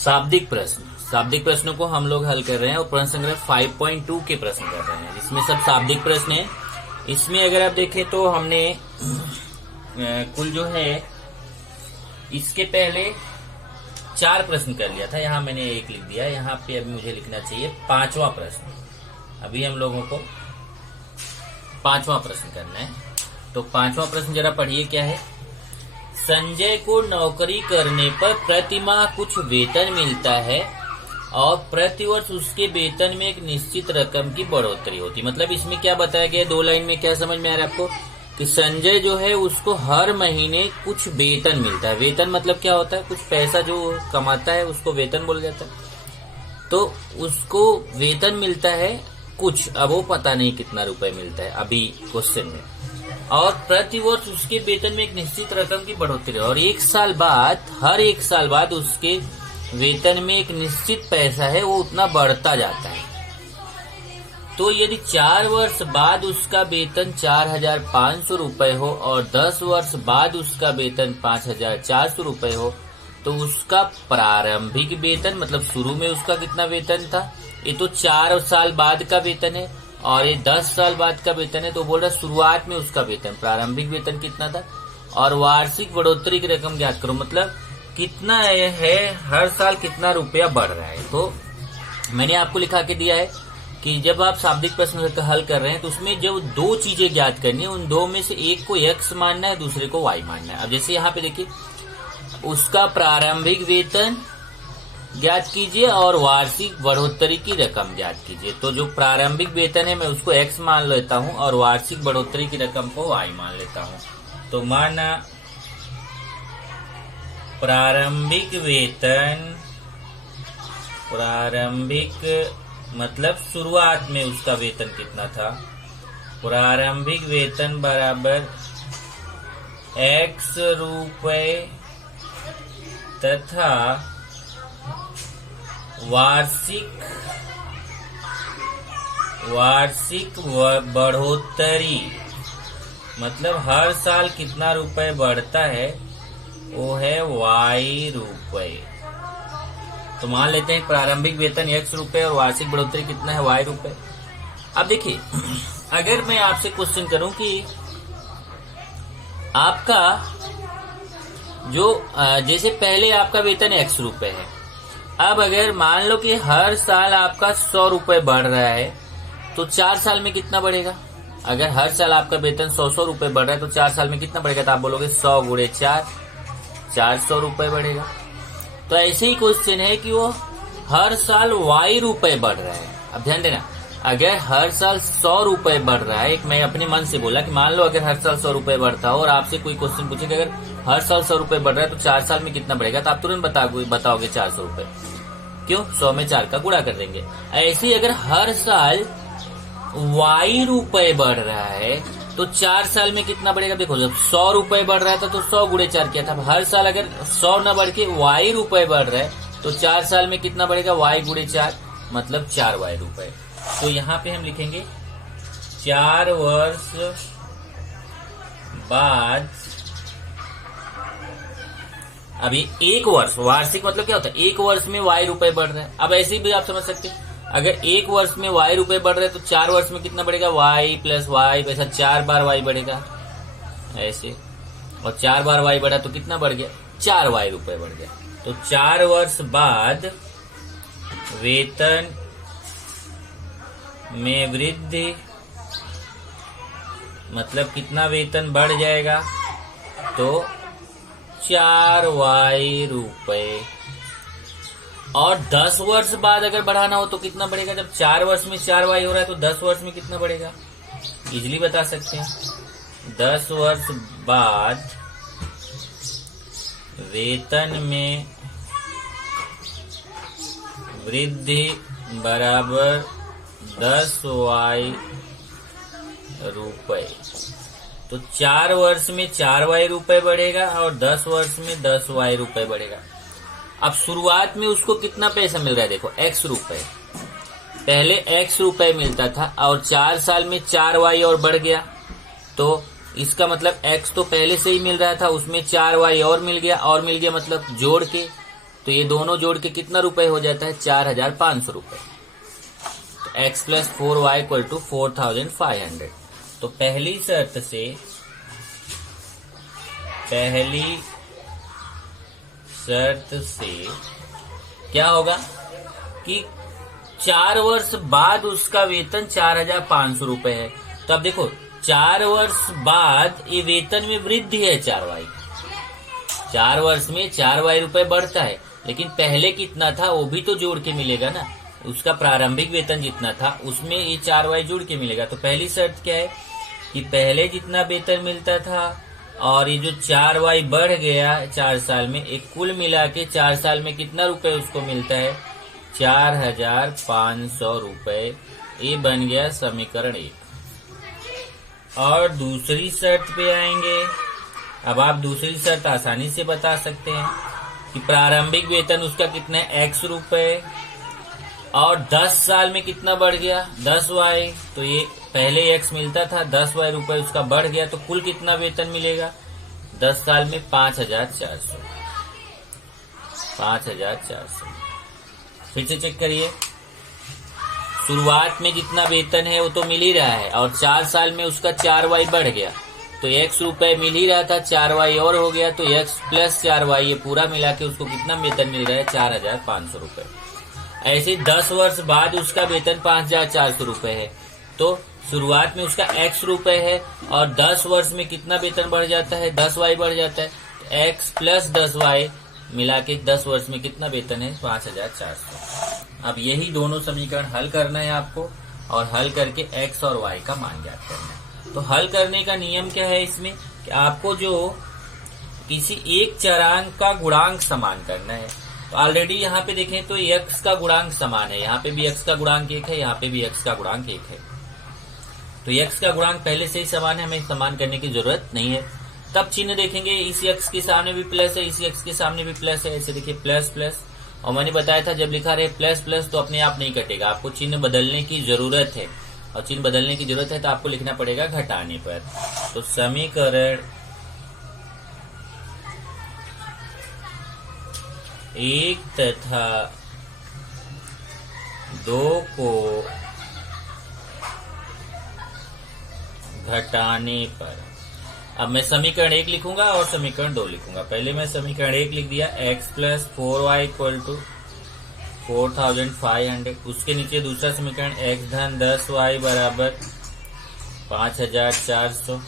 शाब्दिक प्रश्न, शाब्दिक प्रश्नों को हम लोग हल कर रहे हैं और प्रश्न संग्रह 5.2 के प्रश्न कर रहे हैं, जिसमें सब शाब्दिक प्रश्न है। इसमें अगर आप देखें तो हमने कुल जो है इसके पहले 4 प्रश्न कर लिया था, यहाँ मैंने 1 लिख दिया। यहाँ पे अभी मुझे लिखना चाहिए 5वां प्रश्न। अभी हम लोगों को 5वां प्रश्न करना है। तो 5वां प्रश्न जरा पढ़िए क्या है। संजय को नौकरी करने पर प्रतिमाह कुछ वेतन मिलता है और प्रतिवर्ष उसके वेतन में एक निश्चित रकम की बढ़ोतरी होती। मतलब इसमें क्या बताया गया, 2 लाइन में क्या समझ में आ रहा है आपको कि संजय जो है उसको हर महीने कुछ वेतन मिलता है। वेतन मतलब क्या होता है, कुछ पैसा जो कमाता है उसको वेतन बोला जाता है। तो उसको वेतन मिलता है कुछ, अब वो पता नहीं कितना रुपए मिलता है अभी क्वेश्चन में, और प्रतिवर्ष उसके वेतन में एक निश्चित रकम की बढ़ोतरी और 1 साल बाद, हर 1 साल बाद उसके वेतन में एक निश्चित पैसा है वो उतना बढ़ता जाता है। तो यदि 4 वर्ष बाद उसका वेतन 4,500 रुपए हो और 10 वर्ष बाद उसका वेतन 5,400 रुपए हो, तो उसका प्रारंभिक वेतन मतलब शुरू में उसका कितना वेतन था, ये तो 4 साल बाद का वेतन है और ये 10 साल बाद का वेतन है। तो बोल रहा शुरुआत में उसका वेतन, प्रारंभिक वेतन कितना था और वार्षिक बढ़ोतरी की रकम ज्ञात करो। मतलब कितना है, हर साल कितना रुपया बढ़ रहा है। तो मैंने आपको लिखा के दिया है कि जब आप शाब्दिक प्रश्न हल कर रहे हैं तो उसमें जब 2 चीजें ज्ञात करनी है, उन 2 में से एक को x मानना है, दूसरे को y मानना है। अब जैसे यहाँ पे देखिए, उसका प्रारंभिक वेतन ज्ञात कीजिए और वार्षिक बढ़ोतरी की रकम ज्ञात कीजिए। तो जो प्रारंभिक वेतन है मैं उसको x मान लेता हूँ और वार्षिक बढ़ोतरी की रकम को y मान लेता हूँ। तो माना प्रारंभिक वेतन, प्रारंभिक मतलब शुरुआत में उसका वेतन कितना था, प्रारंभिक वेतन बराबर x रुपए तथा वार्षिक बढ़ोतरी मतलब हर साल कितना रुपए बढ़ता है वो है y रुपए। तो मान लेते हैं प्रारंभिक वेतन x रुपए और वार्षिक बढ़ोतरी कितना है y रुपए। अब देखिए, अगर मैं आपसे क्वेश्चन करूं कि आपका जो जैसे पहले आपका वेतन x रुपए है, अब अगर मान लो कि हर साल आपका 100 रुपए बढ़ रहा है तो 4 साल में कितना बढ़ेगा। अगर हर साल आपका वेतन 100 रुपए बढ़ रहा है तो 4 साल में कितना बढ़ेगा, तो आप बोलोगे 100 गुणे 4, 400 रुपए बढ़ेगा। तो ऐसे ही क्वेश्चन है कि वो हर साल y रुपए बढ़ रहा है। अब ध्यान देना, अगर हर साल 100 रुपए बढ़ रहा है, एक मैं अपने मन से बोला कि मान लो अगर हर साल 100 रुपए बढ़ता हो और आपसे कोई क्वेश्चन पूछे कि अगर हर साल 100 रुपए बढ़ रहा है तो 4 साल में कितना बढ़ेगा, तो आप तुरंत बताओगे 400 रुपए। क्यों, 100 में 4 का गुणा कर देंगे। ऐसे ही अगर हर साल y रुपए बढ़ रहा है तो 4 साल में कितना बढ़ेगा। देखो, जब 100 रुपए बढ़ रहा था तो 100 गुणे 4 किया था। हर साल अगर 100 न बढ़ के y रुपए बढ़ रहा है तो 4 साल में कितना बढ़ेगा, y गुणे 4 मतलब 4y रुपए। तो यहाँ पे हम लिखेंगे 4 वर्ष बाद, अभी 1 वर्ष, वार्षिक मतलब क्या होता है, 1 वर्ष में y रुपए बढ़ रहा है। अब ऐसे ही भी आप समझ सकते हैं, अगर 1 वर्ष में y रुपए बढ़ रहे हैं तो 4 वर्ष में कितना बढ़ेगा, y प्लस y, वैसा 4 बार y बढ़ेगा ऐसे, और 4 बार y बढ़ा तो कितना बढ़ गया, 4y रुपए बढ़ गया। तो 4 वर्ष बाद वेतन में वृद्धि मतलब कितना वेतन बढ़ जाएगा, तो 4y रुपए। और 10 वर्ष बाद अगर बढ़ाना हो तो कितना बढ़ेगा, जब 4 वर्ष में 4y हो रहा है तो 10 वर्ष में कितना बढ़ेगा, इजीली बता सकते हैं। 10 वर्ष बाद वेतन में वृद्धि बराबर 10y रुपए। तो 4 वर्ष में 4y रुपए बढ़ेगा और 10 वर्ष में 10y रुपए बढ़ेगा। अब शुरुआत में उसको कितना पैसा मिल रहा है, देखो x रुपए, पहले x रुपए मिलता था और 4 साल में 4y और बढ़ गया, तो इसका मतलब x तो पहले से ही मिल रहा था, उसमें 4y और मिल गया मतलब जोड़ के तो ये दोनों जोड़ के कितना रुपए हो जाता है? 4500 रुपए। तो x plus 4y equal to 4500। तो पहली शर्त से क्या होगा कि 4 वर्ष बाद उसका वेतन 4500 रुपए है। तो अब देखो 4 वर्ष बाद ये वेतन में वृद्धि है 4y। 4 वर्ष में 4y रुपए बढ़ता है, लेकिन पहले कितना था वो भी तो जोड़ के मिलेगा ना। उसका प्रारंभिक वेतन जितना था उसमें ये 4y जोड़ के मिलेगा। तो पहली शर्त क्या है कि पहले जितना वेतन मिलता था और ये जो 4y बढ़ गया 4 साल में, एक कुल मिला के 4 साल में कितना रुपए उसको मिलता है? 4500 रुपए। ये बन गया समीकरण 1। और दूसरी शर्त पे आएंगे। अब आप दूसरी शर्त आसानी से बता सकते हैं कि प्रारंभिक वेतन उसका कितना है? x रुपए, और 10 साल में कितना बढ़ गया? 10y। तो ये पहले x मिलता था, 10y रुपए उसका बढ़ गया, तो कुल कितना वेतन मिलेगा 10 साल में? 5400। 5400। फिर से चेक करिए, शुरुआत में जितना वेतन है वो तो मिल ही रहा है, और 4 साल में उसका 4y बढ़ गया, तो x रुपए मिल ही रहा था, 4y और हो गया, तो x प्लस 4y ये पूरा मिला के उसको कितना वेतन मिल रहा है? 4500 रुपए। ऐसे 10 वर्ष बाद उसका वेतन 5400 रुपए है। तो शुरुआत में उसका x रुपए है और 10 वर्ष में कितना वेतन बढ़ जाता है? 10y बढ़ जाता है। तो x प्लस 10y मिला के 10 वर्ष में कितना वेतन है? 5400। अब यही दोनों समीकरण हल करना है आपको, और हल करके x और y का मान ज्ञात करना है। तो हल करने का नियम क्या है इसमें कि आपको जो किसी एक चरांक का गुणांक समान करना है। तो ऑलरेडी यहाँ पे देखें तो x का गुणांक समान है, यहाँ पे भी x का गुणांक 1 है, यहाँ पे भी x का गुणांक 1 है। तो x का गुणांक पहले से ही समान है, हमें समान करने की जरूरत नहीं है। तब चिन्ह देखेंगे, इस x के सामने भी प्लस है, इस x के सामने भी प्लस है, ऐसे देखिए प्लस प्लस। और मैंने बताया था जब लिखा रहे प्लस प्लस तो अपने आप नहीं कटेगा, आपको चिन्ह बदलने की जरूरत है, और चिन्ह बदलने की जरूरत है तो आपको लिखना पड़ेगा घटाने पर। तो समीकरण 1 तथा 2 को घटाने पर, अब मैं समीकरण 1 लिखूंगा और समीकरण 2 लिखूंगा। पहले मैं समीकरण 1 लिख दिया, x plus 4y equal to 4500। उसके नीचे दूसरा समीकरण x धन 10y बराबर 5400।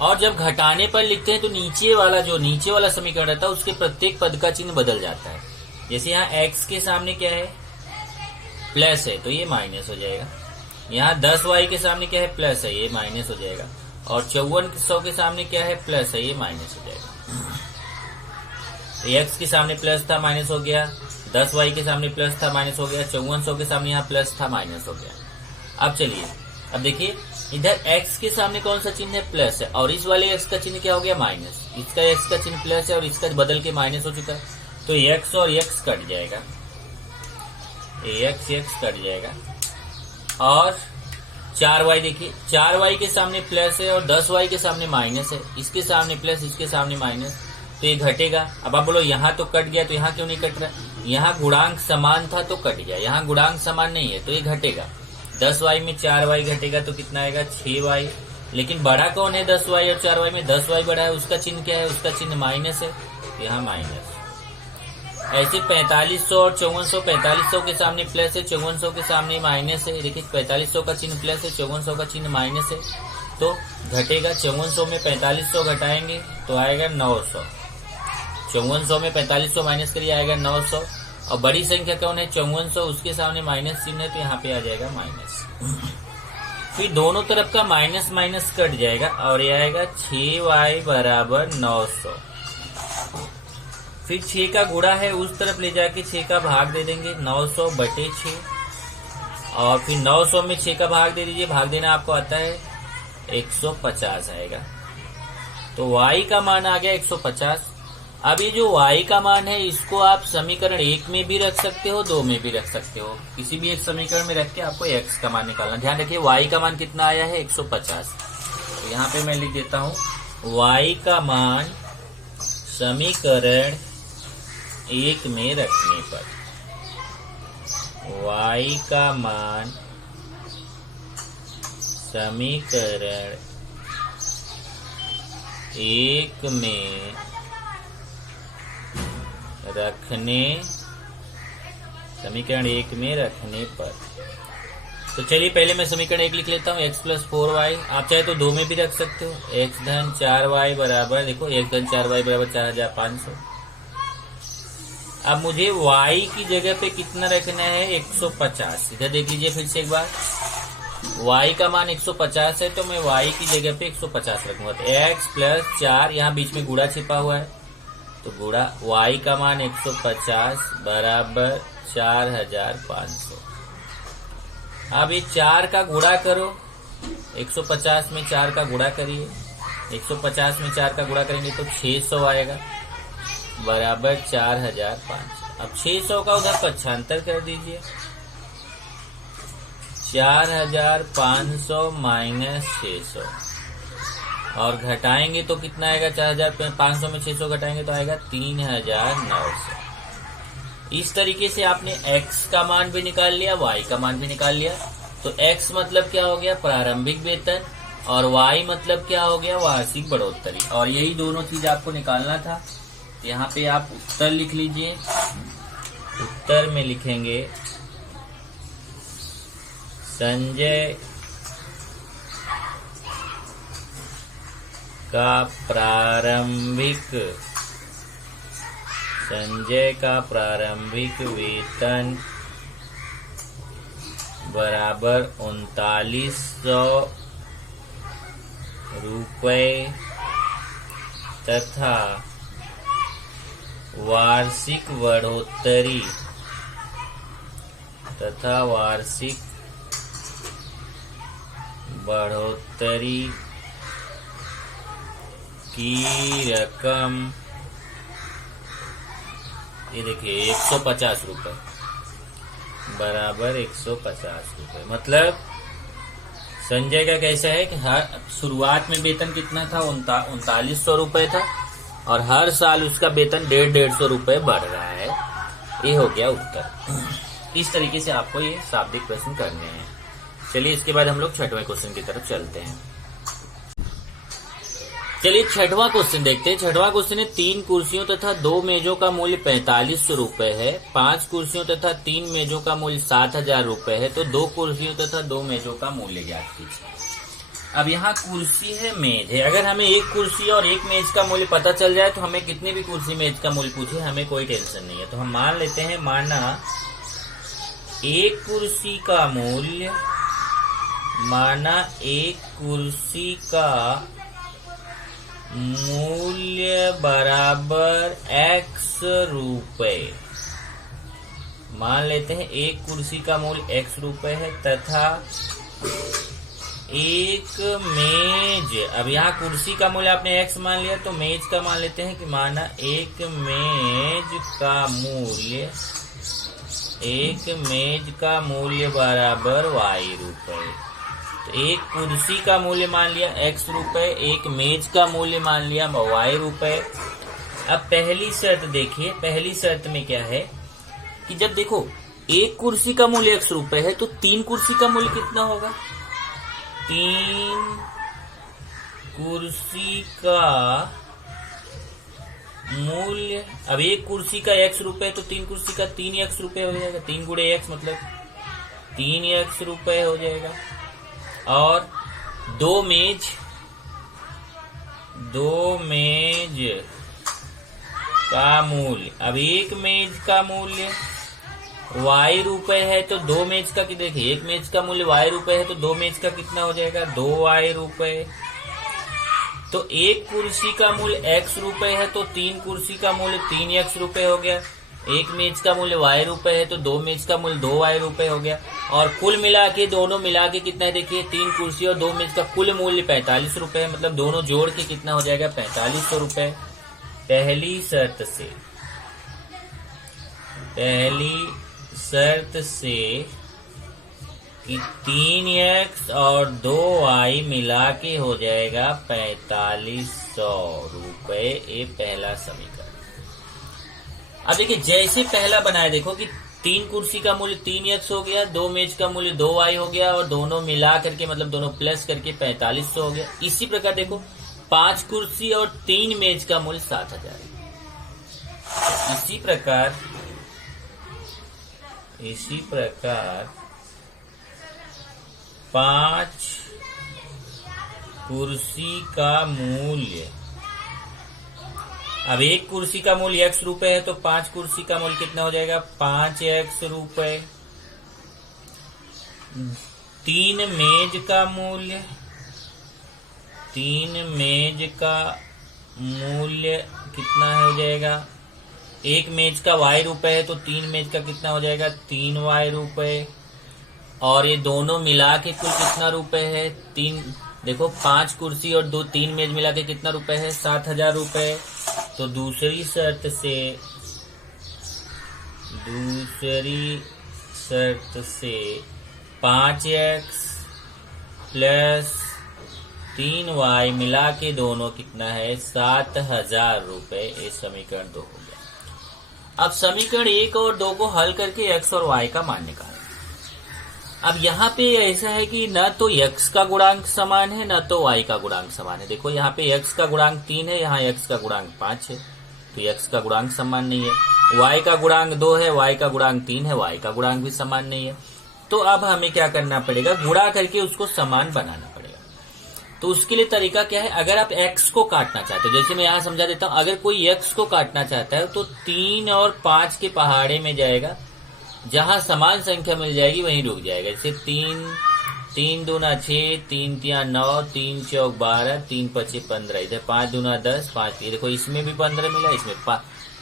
और जब घटाने पर लिखते हैं तो नीचे वाला समीकरण रहता है उसके प्रत्येक पद का चिन्ह बदल जाता है। जैसे यहाँ x के सामने क्या है? प्लस है, तो ये माइनस हो जाएगा। यहाँ 10y के सामने क्या है? प्लस है, ये माइनस हो जाएगा। और 5400 के सामने क्या है? प्लस है, ये माइनस हो जाएगा। तो x के सामने प्लस था, माइनस हो गया। 10y के सामने प्लस था, माइनस हो गया। 5400 के सामने यहाँ प्लस था, माइनस हो गया। अब चलिए, अब देखिए इधर x के सामने कौन सा चिन्ह है? प्लस है, और इस वाले x का चिन्ह क्या हो गया? माइनस। इसका x का चिन्ह प्लस है और इसका बदल के माइनस हो चुका है, तो x और x कट जाएगा, x कट जाएगा। और 4y देखिए, 4y के सामने प्लस है और 10y के सामने माइनस है, इसके सामने प्लस, इसके सामने माइनस, तो ये घटेगा। अब आप बोलो यहाँ तो कट गया, तो यहाँ क्यों नहीं कट रहा? यहाँ गुणांक समान था तो कट गया, यहाँ गुणांक समान नहीं है तो ये घटेगा। 10y में 4y घटेगा तो कितना आएगा? 6y। लेकिन बड़ा कौन है 10y और 4y में? 10y बड़ा है, उसका चिन्ह क्या है? उसका चिन्ह माइनस है, यहाँ माइनस। ऐसे 4500 और 5400, 4500 के सामने प्लस है, 5400 के सामने माइनस है। देखिए 4500 का चिन्ह प्लस है, 5400 का चिन्ह माइनस है, तो घटेगा। 5400 में 4500 घटाएंगे तो आएगा 900। 5400 में 4500 माइनस करिए, आएगा 900। और बड़ी संख्या कौन है? 5400, उसके सामने माइनस चिन्ह है तो यहाँ पे आ जाएगा माइनस। फिर दोनों तरफ का माइनस माइनस कट जाएगा और ये आएगा 6y बराबर 900। फिर 6 का गुणा है, उस तरफ ले जाके 6 का भाग दे देंगे, 900 बटे 6। और फिर 900 में 6 का भाग दे दीजिए, भाग देना आपको आता है 150 आएगा। तो y का मान आ गया 150। अब ये जो y का मान है इसको आप समीकरण 1 में भी रख सकते हो, 2 में भी रख सकते हो, किसी भी एक समीकरण में रख के आपको x का मान निकालना। ध्यान रखिए y का मान कितना आया है? 150। तो यहाँ पे मैं लिख देता हूँ y का मान समीकरण 1 में रखने पर y का मान समीकरण 1 में रखने पर। तो चलिए पहले मैं समीकरण 1 लिख लेता हूँ। x + 4y, आप चाहे तो 2 में भी रख सकते हो। x धन 4y बराबर, देखो x धन 4y बराबर 4500। अब मुझे y की जगह पे कितना रखना है? 150। इधर देख लीजिए फिर से एक बार, y का मान 150 है तो मैं y की जगह पे 150 रखूंगा। तो x + 4, यहाँ बीच में गुणा छिपा हुआ है तो गुणा, y का मान 150 बराबर 4500। अब ये 4 का गुणा करो, 150 में 4 का गुणा करिए, 150 में 4 का गुणा करेंगे तो 600 आएगा बराबर 4500। अब 600 का उधर पक्षांतर कर दीजिए, 4500 माइनस 600 और घटाएंगे तो कितना आएगा? 4500 में 600 घटाएंगे तो आएगा 3900। इस तरीके से आपने x का मान भी निकाल लिया, y का मान भी निकाल लिया। तो x मतलब क्या हो गया? प्रारंभिक वेतन, और y मतलब क्या हो गया? वार्षिक बढ़ोतरी। और यही दोनों चीज आपको निकालना था। यहाँ पे आप उत्तर लिख लीजिए। उत्तर में लिखेंगे संजय का प्रारंभिक वेतन बराबर 3900 रुपये तथा वार्षिक बढ़ोतरी की रकम, ये देखिए 150 रुपये बराबर 150 रुपये। मतलब संजय का कैसा है कि हर शुरुआत में वेतन कितना था? 3900 रुपये था और हर साल उसका वेतन 150 रुपये बढ़ रहा है। ये हो गया उत्तर। इस तरीके से आपको ये शाब्दिक प्रश्न करने हैं। चलिए इसके बाद हम लोग छठवें क्वेश्चन की तरफ चलते हैं। चलिए छठवां क्वेश्चन देखते हैं। छठवां क्वेश्चन है 3 कुर्सियों तथा 2 मेजों का मूल्य 4500 रुपये है। 5 कुर्सियों तथा 3 मेजों का मूल्य 7000 रुपये है। तो 2 कुर्सियों तथा 2 मेजों का मूल्य ज्ञात कीजिए। अब यहाँ कुर्सी है, मेज है। अगर हमें एक कुर्सी और एक मेज का मूल्य पता चल जाए तो हमें कितनी भी कुर्सी मेज का मूल्य पूछे हमें कोई टेंशन नहीं है। तो हम मान लेते हैं, माना एक कुर्सी का मूल्य बराबर x रुपये। मान लेते हैं एक कुर्सी का मूल्य x रुपये है तथा एक मेज, अब यहाँ कुर्सी का मूल्य आपने x मान लिया तो मेज का मान लेते हैं कि माना एक मेज का मूल्य बराबर y रुपये। तो एक कुर्सी का मूल्य मान लिया x रुपये, एक मेज का मूल्य मान लिया y रुपये। अब पहली शर्त देखिए, पहली शर्त में क्या है कि जब देखो एक कुर्सी का मूल्य x रुपये है तो 3 कुर्सी का मूल्य कितना होगा? 3 कुर्सी का मूल्य, अब एक कुर्सी का x रुपये तो 3 कुर्सी का 3x रुपये हो जाएगा। 3 गुणे x मतलब 3x रुपये हो जाएगा। और 2 मेज का मूल्य, अब एक मेज का मूल्य y रुपये है तो 2 मेज का, देखिए एक मेज का मूल्य y रुपये है तो 2 मेज का कितना हो जाएगा? 2y रुपये। तो एक कुर्सी का मूल्य x रुपये है तो 3 कुर्सी का मूल्य 3x रुपये हो गया। एक मेज का मूल्य y रुपये है तो 2 मेज का मूल्य 2y रुपये हो गया। और कुल मिला के, दोनों मिला के कितना है देखिए, 3 कुर्सी और 2 मेज का कुल मूल्य 45 रुपये है। मतलब दोनों जोड़ के कितना हो जाएगा? 4500 रुपये। पहली शर्त से कि 3x और 2y मिला के हो जाएगा 4500 रुपये। ये पहला समीकरण। अब देखिए जैसे पहला बनाया, देखो कि 3 कुर्सी का मूल्य 3x हो गया, 2 मेज का मूल्य 2y हो गया, और दोनों मिला करके मतलब दोनों प्लस करके 4500 हो गया। इसी प्रकार देखो 5 कुर्सी और 3 मेज का मूल्य 7000 है। इसी प्रकार 5 कुर्सी का मूल्य, अब 1 कुर्सी का मूल्य x रुपए है तो 5 कुर्सी का मूल्य कितना हो जाएगा, 5x रुपए। 3 मेज का मूल्य, 3 मेज का मूल्य कितना हो जाएगा, 1 मेज का y रुपए है तो 3 मेज का कितना हो जाएगा, 3y रुपए। और ये दोनों मिला के कुल कितना रुपए है, 3, देखो 5 कुर्सी और 3 मेज मिला के कितना रुपए है, 7000 रुपए। तो दूसरी शर्त से 5x प्लस 3y मिला के दोनों कितना है, 7000 रुपए। ये समीकरण 2 हो गया। अब समीकरण 1 और 2 को हल करके x और y का मान निकालें। अब यहाँ पे ऐसा है कि न तो x का गुणांक समान है न तो y का गुणांक समान है। देखो यहाँ पे x का गुणांक 3 है, यहाँ x का गुणांक 5 है, तो x का गुणांक समान नहीं है। y का गुणांक 2 है, y का गुणांक 3 है, y का गुणांक भी समान नहीं है। तो अब हमें क्या करना पड़ेगा, गुणा करके उसको समान बनाना पड़ेगा। तो उसके लिए तरीका क्या है, अगर आप x को काटना चाहते हो, जैसे मैं यहाँ समझा देता हूँ, अगर कोई x को काटना चाहता है तो 3 और 5 के पहाड़े में जाएगा, जहां समान संख्या मिल जाएगी वहीं रुक जाएगा। जैसे 3 दूना 6, 3 तिया 9, 3 चौक 12, 3 पचे 15, इधर 5 दूना 10, 5, ये देखो इसमें भी 15 मिला, इसमें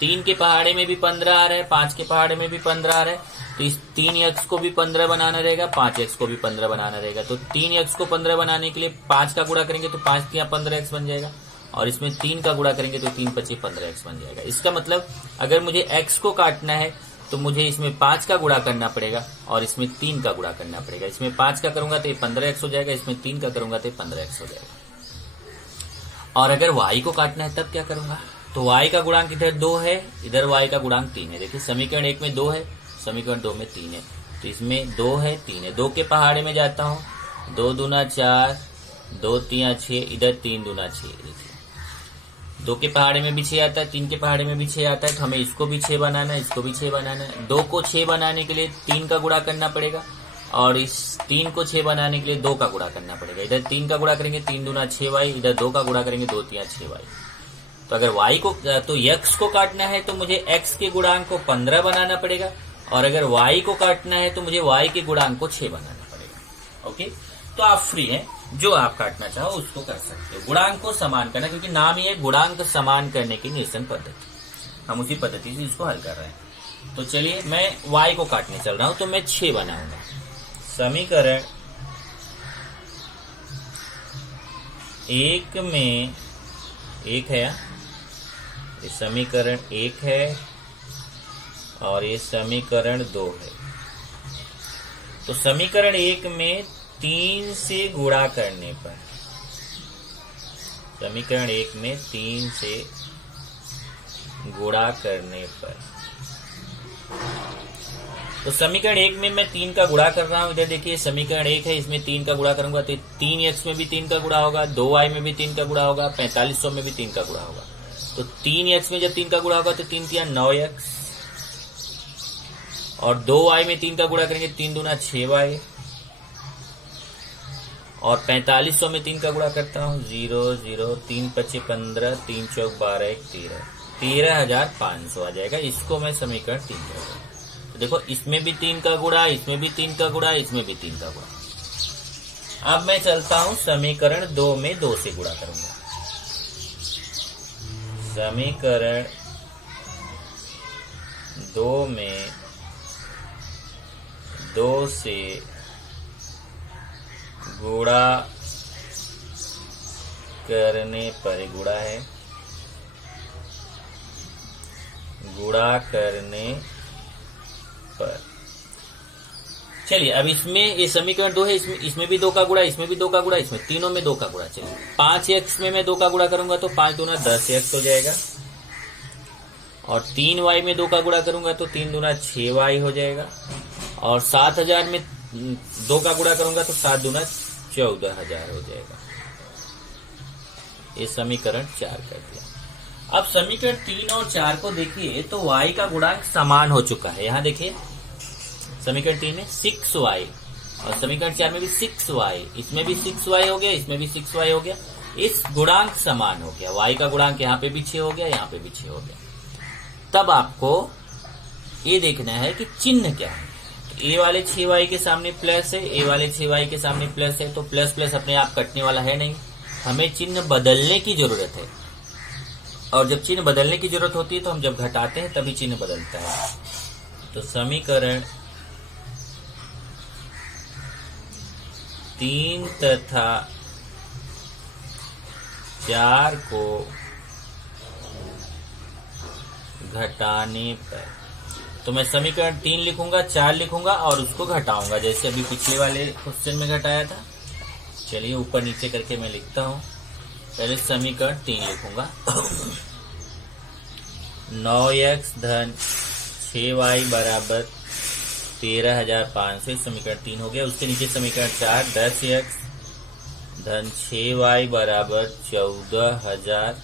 3 के पहाड़े में भी 15 आ रहा है, 5 के पहाड़े में भी 15 आ रहा है। तो इस 3x को भी 15 बनाना रहेगा, 5x को भी 15 बनाना रहेगा। तो 3x को 15 बनाने के लिए 5 का गुणा करेंगे तो 5 तिया 15x बन जाएगा, और इसमें 3 का गुणा करेंगे तो 3 पचे 15x बन जाएगा। इसका मतलब अगर मुझे x को काटना है तो मुझे इसमें 5 का गुणा करना पड़ेगा और इसमें 3 का गुणा करना पड़ेगा। इसमें 5 का करूंगा तो ये 15x हो जाएगा, इसमें 3 का करूंगा तो ये 15x हो जाएगा। और अगर y को काटना है तब क्या करूंगा, तो y का गुणांक इधर 2 है, इधर y का गुणांक 3 है। देखिए समीकरण 1 में 2 है, समीकरण 2 में 3 है, तो इसमें 2 है 3 है। 2 के पहाड़े में जाता हूँ, 2 दूना 4, 2 तिया 6, इधर 3 दूना 6। देखिए 2 के पहाड़े में भी 6 आता है, 3 के पहाड़े में भी 6 आता है, तो हमें इसको भी 6 बनाना है, इसको भी 6 बनाना है। 2 को 6 बनाने के लिए 3 का गुणा करना पड़ेगा, और इस 3 को 6 बनाने के लिए 2 का गुणा करना पड़ेगा। इधर 3 का गुणा करेंगे 3 दूना 6y, इधर 2 का गुणा करेंगे 2 तिया 6y। तो अगर y को तो x को काटना है तो मुझे x के गुणांक को 15 बनाना पड़ेगा, और अगर y को काटना है तो मुझे y के गुणांक को 6 बनाना पड़ेगा। ओके, तो आप फ्री हैं, जो आप काटना चाहो उसको कर सकते हो। गुणांक को समान करना, क्योंकि नाम ही है गुणांक समान करने की निरसन पद्धति, हम उसी पद्धति से इसको हल कर रहे हैं। तो चलिए मैं y को काटने चल रहा हूं, तो मैं 6 बनाऊंगा। समीकरण 1 में 1 है, ये समीकरण 1 है और ये समीकरण 2 है। तो समीकरण 1 में 3 से गुणा करने पर, समीकरण 1 में 3 से गुणा करने पर, तो समीकरण 1 में मैं 3 का गुणा कर रहा हूं। इधर देखिए समीकरण 1 है, इसमें 3 का गुणा करूंगा तो 3x में भी 3 का गुणा होगा, 2y में भी 3 का गुणा होगा, 4500 में भी 3 का गुणा होगा। तो 3x में जब 3 का गुणा होगा तो 3 तिया 9x, और 2y में 3 का गुणा करेंगे 3 दूना 6y, और 4500 में 3 का गुणा करता हूँ 0 0, 3 पचे 15, 3 चौक 12, 1 13, 13500 आ जाएगा। इसको मैं समीकरण 3 करूंगा। तो देखो इसमें भी 3 का गुणा, इसमें भी 3 का गुणा, इसमें भी 3 का गुणा। अब मैं चलता हूं समीकरण 2 में 2 से गुणा करूंगा। समीकरण 2 में 2 से गुणा करने पर, गुणा है, गुणा करने पर, चलिए अब इसमें ये समीकरण 2 है, इसमें भी 2 का गुणा, इसमें भी 2 का गुणा, इसमें तीनों में 2 का गुणा। चलिए 5x में मैं 2 का गुणा करूंगा तो 5 दूना 10x हो जाएगा, और 3y में 2 का गुणा करूंगा तो 3 दूना 6y हो जाएगा, और 7000 में 2 का गुणा करूंगा तो 7 दूना 14000 हो जाएगा। ये समीकरण 4 कर दिया। अब समीकरण 3 और 4 को देखिए तो y का गुणांक समान हो चुका है। यहाँ देखिए समीकरण 3 में 6y और समीकरण 4 में भी 6y, इसमें भी 6y हो गया, इसमें भी 6y हो गया। इस गुणांक समान हो गया। y का गुणांक यहाँ पे भी 6 हो गया, यहाँ पे भी 6 हो गया। तब आपको ये देखना है कि चिन्ह क्या है। ए वाले 6y के सामने प्लस है, ए वाले 6y के सामने प्लस है, तो प्लस प्लस अपने आप कटने वाला है नहीं, हमें चिन्ह बदलने की जरूरत है। और जब चिन्ह बदलने की जरूरत होती है तो हम जब घटाते हैं तभी चिन्ह बदलता है। तो समीकरण 3 तथा 4 को घटाने पर, तो मैं समीकरण 3 लिखूंगा, 4 लिखूंगा और उसको घटाऊंगा जैसे अभी पिछले वाले क्वेश्चन में घटाया था। चलिए ऊपर नीचे करके मैं लिखता हूं। पहले समीकरण 3 लिखूंगा 9x धन 6y बराबर 13,500, समीकरण 3 हो गया। उसके नीचे समीकरण 4 10x धन 6y बराबर 14,000,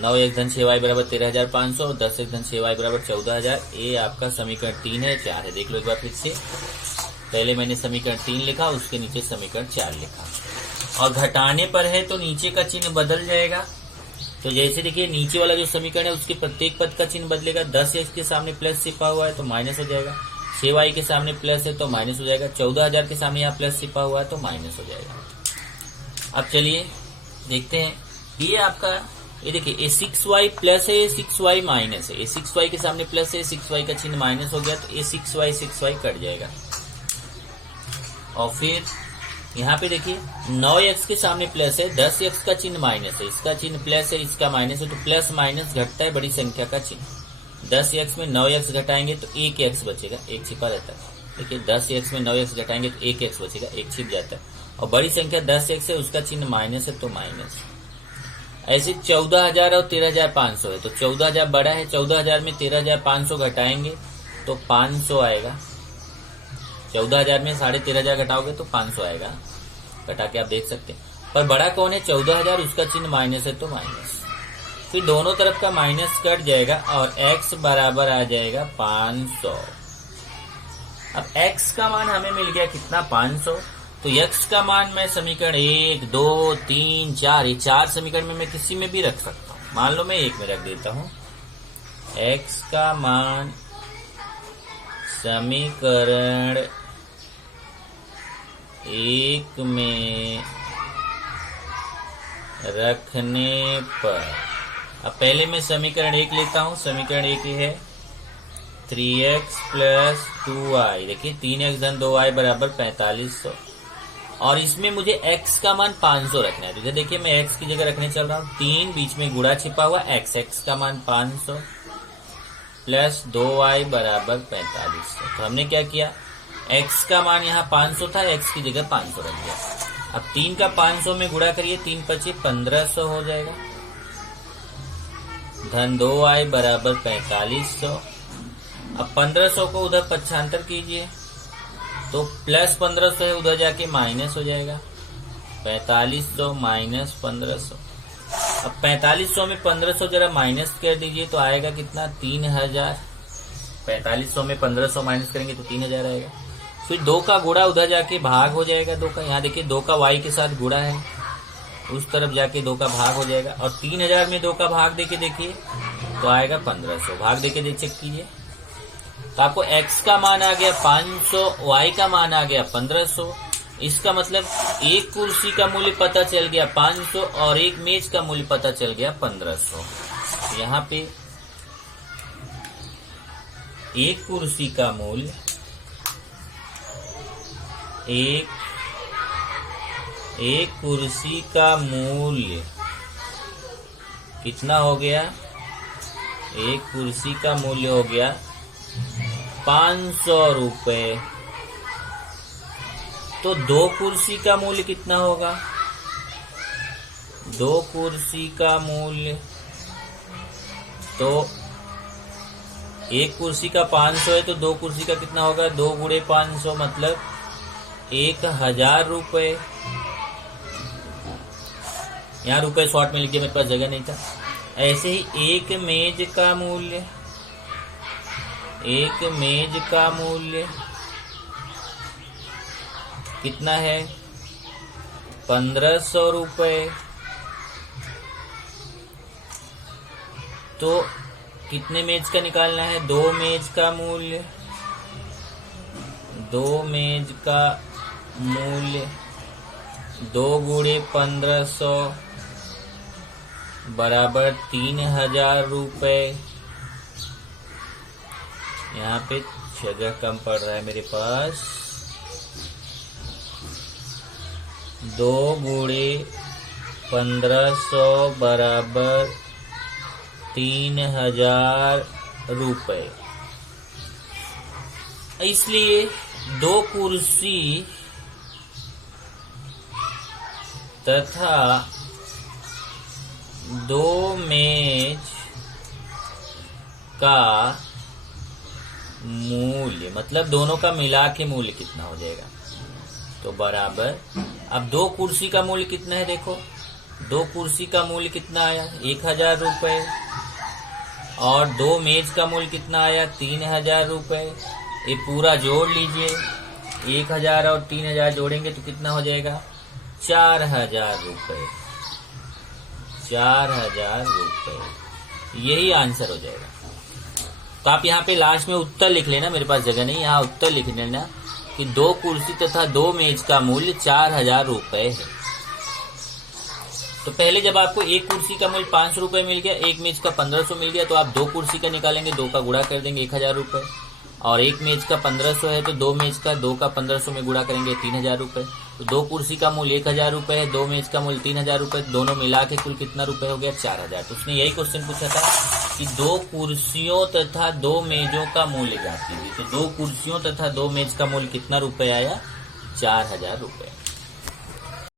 9x धन 6y बराबर 13,500 और 10x धन 6y बराबर 14,000। ये आपका समीकरण 3 है, 4 है। देख लो एक बार फिर से। पहले मैंने समीकरण 3 लिखा, उसके नीचे समीकरण 4 लिखा, और घटाने पर है तो नीचे का चिन्ह बदल जाएगा। तो जैसे देखिए नीचे वाला जो समीकरण है उसके प्रत्येक पद का चिन्ह बदलेगा। 10x के सामने प्लस छिपा हुआ है तो माइनस हो जाएगा, 6y के सामने प्लस है तो माइनस हो जाएगा, 14,000 के सामने यहाँ प्लस छिपा हुआ है तो माइनस हो जाएगा। अब चलिए देखते हैं, ये आपका ये देखिए ये 6y प्लस है, 6y माइनस है, ये 6y के सामने प्लस है, 6y का चिन्ह माइनस हो गया तो ये 6y कट जाएगा। और फिर यहाँ पे देखिए 9x के सामने प्लस है, 10x का चिन्ह माइनस है, इसका चिन्ह प्लस है, इसका माइनस है, तो प्लस माइनस घटता है बड़ी संख्या का चिन्ह। 10x में 9x घटाएंगे तो 1x बचेगा, एक छिपा रहता है। देखिए 10x में 9x घटाएंगे तो 1x बचेगा, एक छिप जाता है। और बड़ी संख्या 10x है, उसका चिन्ह माइनस है तो माइनस। ऐसे 14,000 और 13,500 है, तो 14,000 बड़ा है, 14,000 में 13,500 घटाएंगे तो 500 आएगा। 14,000 में 13,500 घटाओगे तो 500 आएगा, घटा के आप देख सकते हैं। पर बड़ा कौन है? 14,000, उसका चिन्ह माइनस है तो माइनस। फिर दोनों तरफ का माइनस कट जाएगा और x बराबर आ जाएगा 500। अब x का मान हमें मिल गया कितना? 500। तो x का मान मैं समीकरण 1, 2, 3, 4, ये 4 समीकरण में मैं किसी में भी रख सकता हूँ। मान लो मैं 1 में रख देता हूँ। x का मान समीकरण 1 में रखने पर, अब पहले मैं समीकरण 1 लेता हूँ। समीकरण 1 है 3x प्लस 2y। देखिए 3x धन 2y बराबर 4500, और इसमें मुझे x का मान 500 रखना है। तो इधर देखिए मैं x की जगह रखने चल रहा हूँ 3, बीच में गुणा छिपा हुआ x का मान 500 प्लस 2y बराबर 4500। तो हमने क्या किया, x का मान यहाँ 500 था, x की जगह 500 रख दिया। अब 3 का 500 में गुणा करिए, 3 पचे 1500 हो जाएगा, धन 2y बराबर 4500। अब 1500 को उधर पक्षांतर कीजिए तो प्लस 1500 है, उधर जाके माइनस हो जाएगा, 4500 माइनस 1500। अब 4500 में 1500 जरा माइनस कर दीजिए तो आएगा कितना? 3000। 4500 में 1500 माइनस करेंगे तो 3000 आएगा। फिर 2 का गुणा उधर जाके भाग हो जाएगा 2 का। यहाँ देखिए 2 का y के साथ गुणा है, उस तरफ जाके 2 का भाग हो जाएगा। और 3000 में 2 का भाग देके देखिए तो आएगा 1500। भाग देके चेक कीजिए तो आपको x का मान आ गया 500, y का मान आ गया 1500। इसका मतलब एक कुर्सी का मूल्य पता चल गया 500 और एक मेज का मूल्य पता चल गया 1500। यहाँ पे एक कुर्सी का मूल्य एक कुर्सी का मूल्य कितना हो गया? एक कुर्सी का मूल्य हो गया 500 रुपए। तो 2 कुर्सी का मूल्य कितना होगा? 2 कुर्सी का मूल्य तो एक कुर्सी का 500 है तो दो कुर्सी का कितना होगा, 2 गुणे 500 मतलब 1000 रुपए। यहाँ रुपए शॉर्ट में लिख दिया, मेरे पास जगह नहीं था। ऐसे ही एक मेज का मूल्य कितना है, 1500 रुपए। तो कितने मेज का निकालना है, 2 मेज का मूल्य, 2 गुणे 1500 बराबर 3000 रुपए। यहाँ पे जगह कम पड़ रहा है मेरे पास। 2 गुणे 1500 बराबर 3000 रुपए। इसलिए 2 कुर्सी तथा 2 मेज का मूल्य, मतलब दोनों का मिला के मूल्य कितना हो जाएगा, तो बराबर। अब 2 कुर्सी का मूल्य कितना है, देखो 2 कुर्सी का मूल्य कितना आया, 1000 रुपए, और 2 मेज का मूल्य कितना आया, 3000 रुपए। ये पूरा जोड़ लीजिए, 1000 और 3000 जोड़ेंगे तो कितना हो जाएगा, 4000 रुपए। 4000 रुपए, यही आंसर हो जाएगा। तो आप यहाँ पे लास्ट में उत्तर लिख लेना, मेरे पास जगह नहीं, यहाँ उत्तर लिख लेना कि 2 कुर्सी तथा 2 मेज का मूल्य 4000 रुपए है। तो पहले जब आपको एक कुर्सी का मूल्य 500 रुपए मिल गया, एक मेज का 1500 मिल गया, तो आप 2 कुर्सी का निकालेंगे, 2 का गुणा कर देंगे 1000 रुपए, और एक मेज का 1500 है तो 2 मेज का 2 का 1500 में गुणा करेंगे 3000 रुपए। तो 2 कुर्सी का मूल्य 1000 रुपए है, 2 मेज का मूल्य 3000 रुपए, दोनों मिला के कुल कितना रुपए हो गया, 4000। तो उसने यही क्वेश्चन पूछा था कि 2 कुर्सियों तथा 2 मेजों का मूल्य ज्ञात कीजिए। तो 2 कुर्सियों तथा 2 मेज का मूल्य कितना रुपए आया, 4000 रुपए।